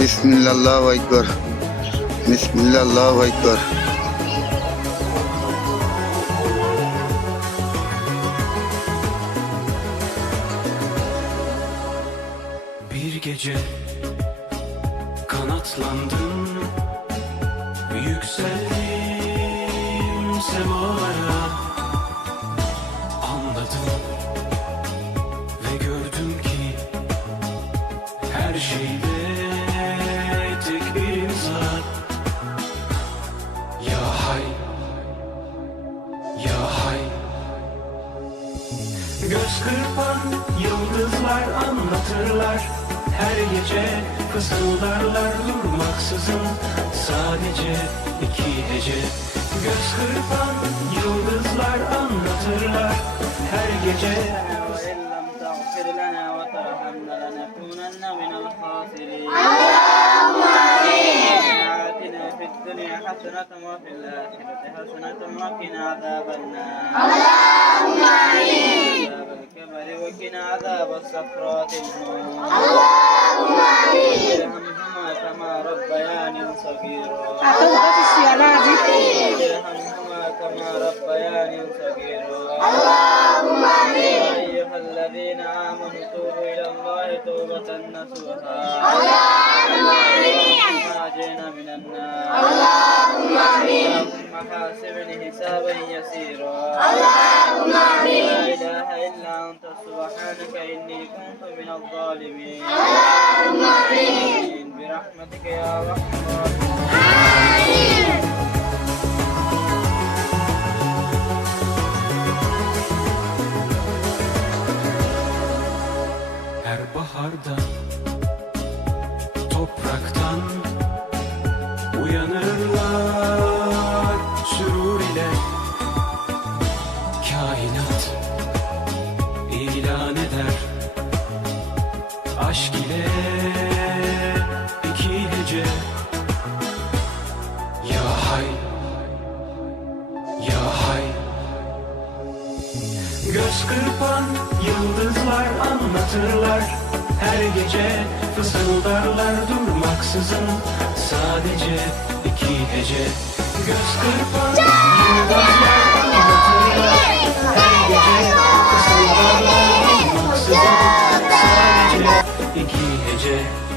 Bismillah, Allahu Ekber. Bismillah, Ekber. Bir gece kanatlandım Yükseldim semalara Anladım Göz kırpan yıldızlar anlatırlar Her gece fısıldarlar durmaksızın Sadece iki hece Göz kırpan yıldızlar anlatırlar Her gece وإن لم تغفر لنا وترحمنا لنكونن من الخاسرين آتنا في الدنيا حسنة وفي الآخرة حسنة وقنا عذاب النار اللهم آمين عذاب الكبر وقنا عذاب السكرات الموت اللهم آمين. ارحمهما كما ربياني صغيرا. ارحمهما كما ربياني صغيرا. يا أيها الذين آمنوا توبوا إلى الله توبة نصوحا. اللهم ناجينا من النار. اللهم حاسبني حسابا يسيرا. اللهم إلا أنت سبحانك إني كنت من الظالمين اللهم برحمتك يا رحمن Her baharda topraktan uyanırlar sürur ile kainat Aşk ile iki hece ya hay ya hay. Göz kırpan yıldızlar anlatırlar. Her gece fısıldarlar durmaksızın. Sadece iki hece Göz kırpan yıldızlar gdzie